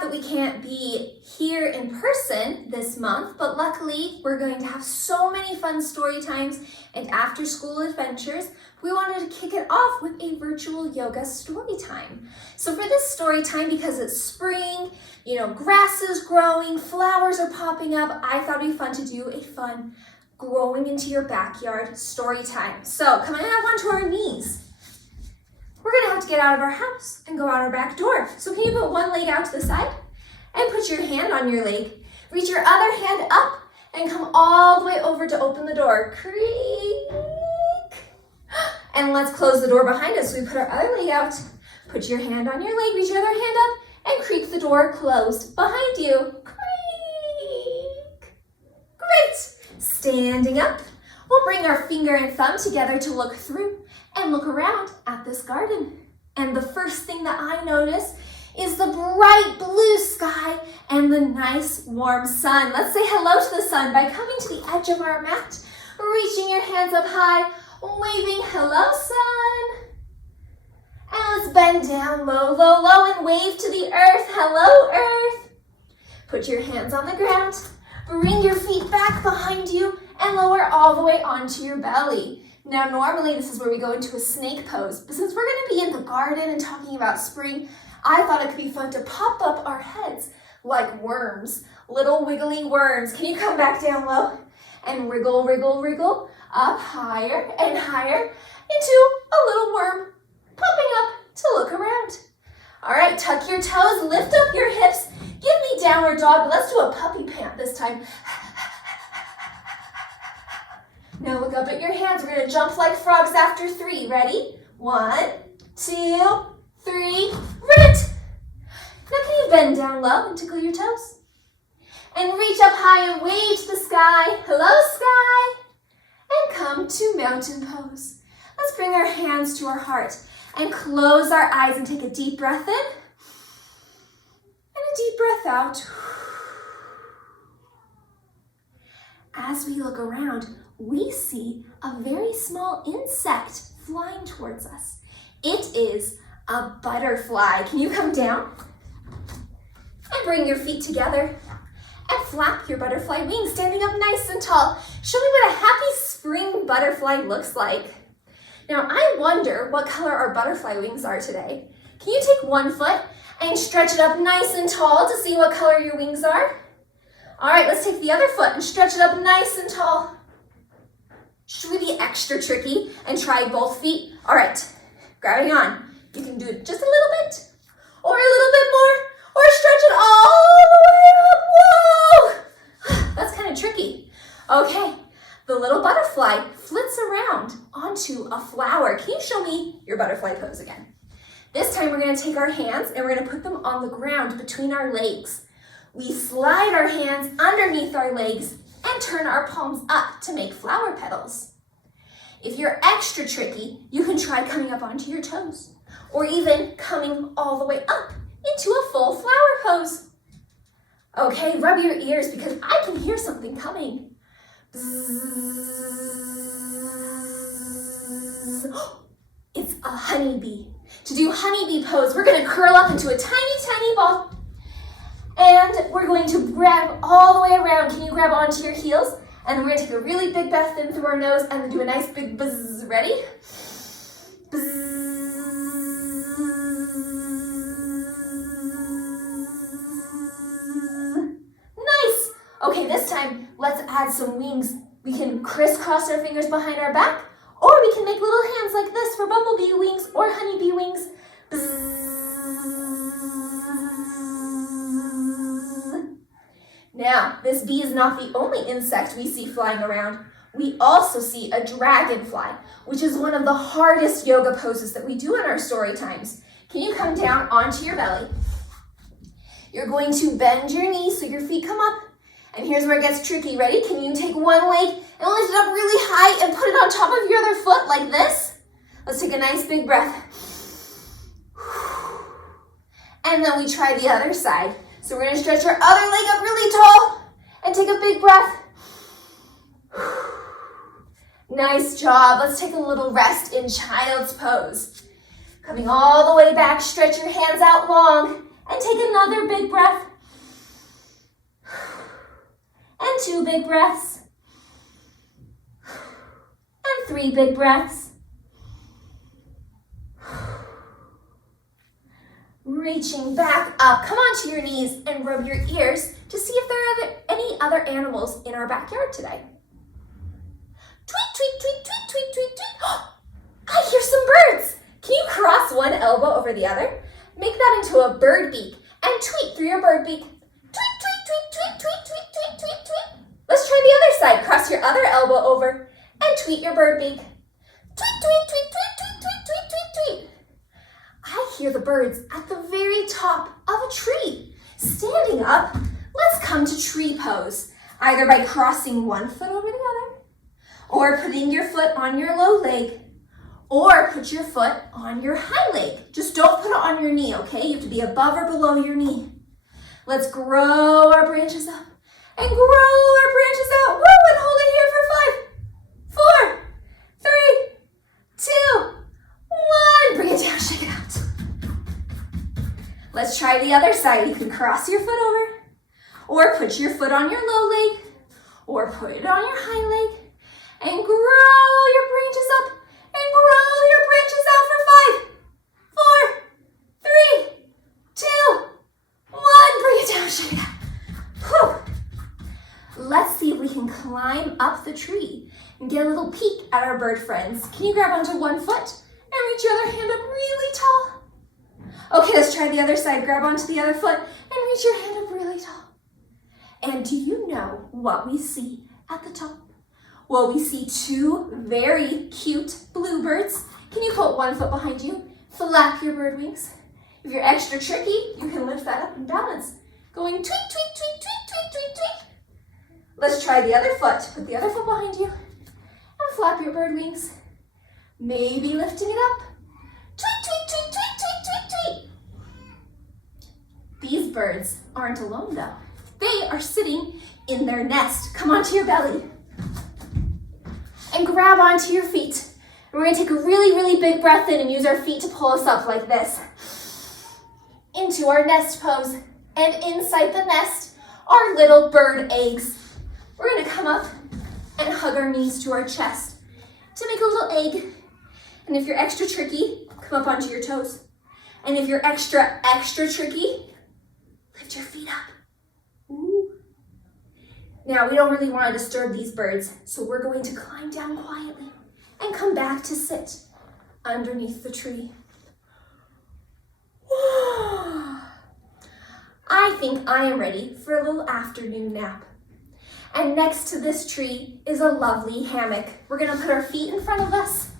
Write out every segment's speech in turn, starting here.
sad that we can't be here in person this month, but luckily we're going to have so many fun story times and after school adventures. We wanted to kick it off with a virtual yoga story time. So for this story time, because it's spring, grass is growing, flowers are popping up, I thought it'd be fun to do a fun growing into your backyard story time. So come on up onto our knees. We're gonna have to get out of our house and go out our back door. So can you put one leg out to the side and put your hand on your leg. Reach your other hand up and come all the way over to open the door. Creak. And let's close the door behind us. So we put our other leg out, put your hand on your leg, reach your other hand up and creak the door closed behind you. Creak. Great. Standing up, we'll bring our finger and thumb together to look through and look around at this garden. And the first thing that I notice is the bright blue sky and the nice warm sun. Let's say hello to the sun by coming to the edge of our mat, reaching your hands up high, waving hello sun. And let's bend down low, low, low and wave to the earth. Hello earth. Put your hands on the ground, bring your feet back behind you and lower all the way onto your belly. Now, normally this is where we go into a snake pose, but since we're going to be in the garden and talking about spring, I thought it could be fun to pop up our heads like worms, little wiggly worms. Can you come back down low and wriggle, wriggle, wriggle up higher and higher into a little worm popping up to look around. All right, tuck your toes, lift up your hips, give me downward dog, but let's do a puppy pant this time. Now look up at your hands. We're going to jump like frogs after 3. Ready? 1, 2, 3. Ribbit. Now can you bend down low and tickle your toes? And reach up high and wave to the sky. Hello, sky. And come to mountain pose. Let's bring our hands to our heart and close our eyes and take a deep breath in and a deep breath out. As we look around, we see a very small insect flying towards us. It is a butterfly. Can you come down and bring your feet together and flap your butterfly wings, standing up nice and tall. Show me what a happy spring butterfly looks like. Now, I wonder what color our butterfly wings are today. Can you take one foot and stretch it up nice and tall to see what color your wings are? All right, let's take the other foot and stretch it up nice and tall. Should we be extra tricky and try both feet? All right, grabbing on. You can do it just a little bit or a little bit more or stretch it all the way up. Whoa! That's kind of tricky. Okay, the little butterfly flits around onto a flower. Can you show me your butterfly pose again? This time we're going to take our hands and we're going to put them on the ground between our legs. We slide our hands underneath our legs and turn our palms up to make flower petals. If you're extra tricky, you can try coming up onto your toes or even coming all the way up into a full flower pose. Okay, rub your ears because I can hear something coming. It's a honeybee. To do honeybee pose, we're going to curl up into a tiny, tiny ball. And we're going to grab all the way around. Can you grab onto your heels? And we're going to take a really big breath in through our nose and then do a nice big buzz. Ready? Buzz. Nice. Okay, this time, let's add some wings. We can crisscross our fingers behind our back, or we can make little hands like this for bumblebee wings or honeybee wings. Buzz. Now, this bee is not the only insect we see flying around. We also see a dragonfly, which is one of the hardest yoga poses that we do in our story times. Can you come down onto your belly? You're going to bend your knees so your feet come up. And here's where it gets tricky. Ready? Can you take one leg and lift it up really high and put it on top of your other foot like this? Let's take a nice big breath. And then we try the other side. So we're going to stretch our other leg up really tall and take a big breath. Nice job. Let's take a little rest in child's pose. Coming all the way back, stretch your hands out long And take another big breath. And 2 big breaths. And 3 big breaths. Reaching back up, come onto your knees and rub your ears to see if there are any other animals in our backyard today. Tweet, tweet, tweet, tweet, tweet, tweet, tweet. I hear some birds. Can you cross one elbow over the other? Make that into a bird beak and tweet through your bird beak. Tweet, tweet, tweet, tweet, tweet, tweet, tweet, tweet, tweet. Let's try the other side. Cross your other elbow over and tweet your bird beak. Tweet, tweet, tweet, tweet, tweet, tweet, tweet, tweet, tweet. I hear the birds at the very top of a tree. Standing up, let's come to tree pose, either by crossing one foot over the other, or putting your foot on your low leg, or put your foot on your high leg. Just don't put it on your knee, okay? You have to be above or below your knee. Let's grow our branches up and grow our branches out. Woo, and hold it here for 5, 4, 3, 2, 1. Bring it down, shake it out. Let's try the other side. You can cross your foot over, or put your foot on your low leg, or put it on your high leg, and grow your branches up and grow your branches out for 5, 4, 3, 2, 1. Bring it down, shake it out. Whew. Let's see if we can climb up the tree and get a little peek at our bird friends. Can you grab onto one foot and reach your other hand up really tall? Okay, let's try the other side. Grab onto the other foot and reach your hand up really tall. And do you know what we see at the top? Well, we see 2 very cute bluebirds. Can you put one foot behind you? Flap your bird wings. If you're extra tricky, you can lift that up and balance. Going tweet, tweet, tweet, tweet, tweet, tweet, tweet. Let's try the other foot. Put the other foot behind you and flap your bird wings. Maybe lifting it up. Tweet, tweet, tweet, tweet, tweet, tweet, tweet. These birds aren't alone though. They are sitting in their nest. Come onto your belly and grab onto your feet. And we're gonna take a really, really big breath in and use our feet to pull us up like this. Into our nest pose. And inside the nest are little bird eggs. We're gonna come up and hug our knees to our chest to make a little egg. And if you're extra tricky, come up onto your toes. And if you're extra, extra tricky, lift your feet up. Ooh. Now, we don't really want to disturb these birds, so we're going to climb down quietly and come back to sit underneath the tree. I think I am ready for a little afternoon nap. And next to this tree is a lovely hammock. We're going to put our feet in front of us,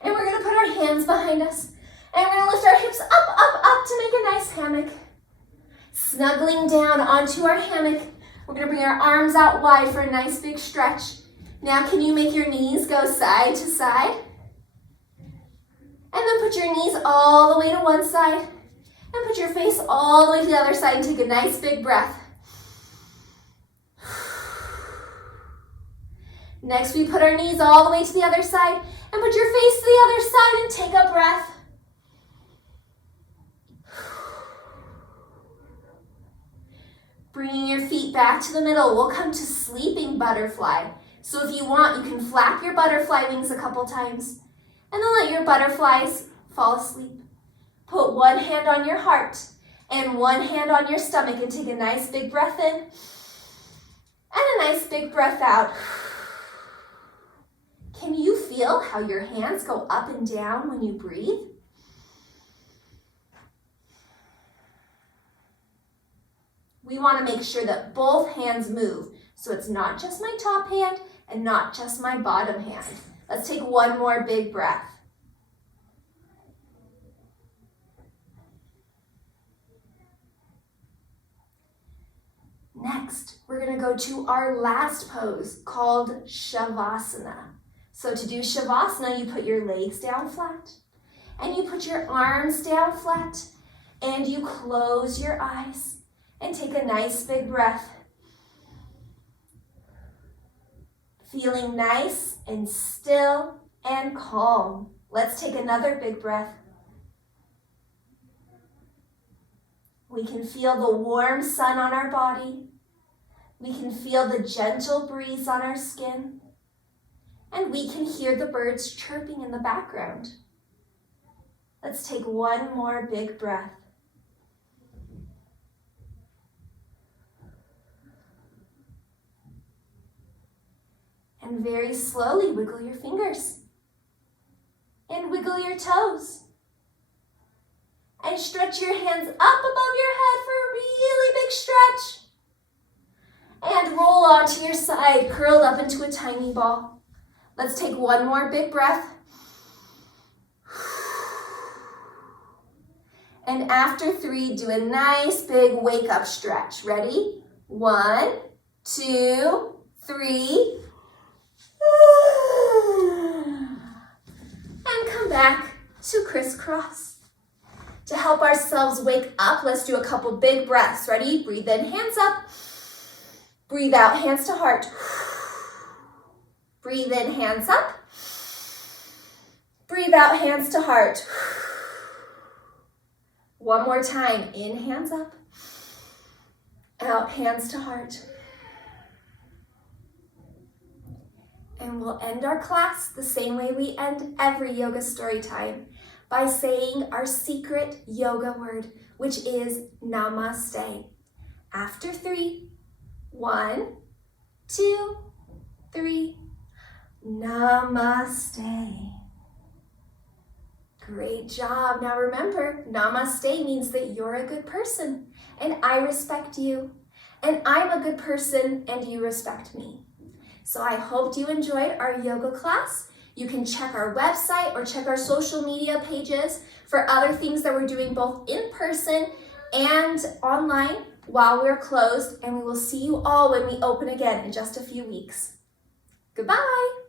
and we're going to put our hands behind us, and we're going to lift our hips up, up, up to make a nice hammock. Snuggling down onto our hammock, we're going to bring our arms out wide for a nice big stretch. Now, can you make your knees go side to side? And then put your knees all the way to one side, and put your face all the way to the other side and take a nice big breath. Next, we put our knees all the way to the other side and put your face to the other side and take a breath. Bringing your feet back to the middle, we'll come to sleeping butterfly. So if you want, you can flap your butterfly wings a couple times and then let your butterflies fall asleep. Put one hand on your heart and one hand on your stomach and take a nice big breath in and a nice big breath out. Can you feel how your hands go up and down when you breathe? We want to make sure that both hands move, so it's not just my top hand and not just my bottom hand. Let's take one more big breath. Next, we're going to go to our last pose called Shavasana. So to do Shavasana, you put your legs down flat, and you put your arms down flat, and you close your eyes, and take a nice big breath. Feeling nice and still and calm. Let's take another big breath. We can feel the warm sun on our body. We can feel the gentle breeze on our skin. And we can hear the birds chirping in the background. Let's take one more big breath. And very slowly wiggle your fingers. And wiggle your toes. And stretch your hands up above your head for a really big stretch. And roll onto your side, curled up into a tiny ball. Let's take one more big breath. And after 3, do a nice big wake up stretch. Ready? 1, 2, 3. And come back to crisscross. To help ourselves wake up, let's do a couple big breaths. Ready? Breathe in, hands up. Breathe out, hands to heart. Breathe in, hands up. Breathe out, hands to heart. One more time. In, hands up. Out, hands to heart. And we'll end our class the same way we end every yoga story time, by saying our secret yoga word, which is namaste. After 3, 1, 2, 3. Namaste. Great job. Now remember, namaste means that you're a good person and I respect you. And I'm a good person and you respect me. So I hope you enjoyed our yoga class. You can check our website or check our social media pages for other things that we're doing both in person and online while we're closed. And we will see you all when we open again in just a few weeks. Goodbye.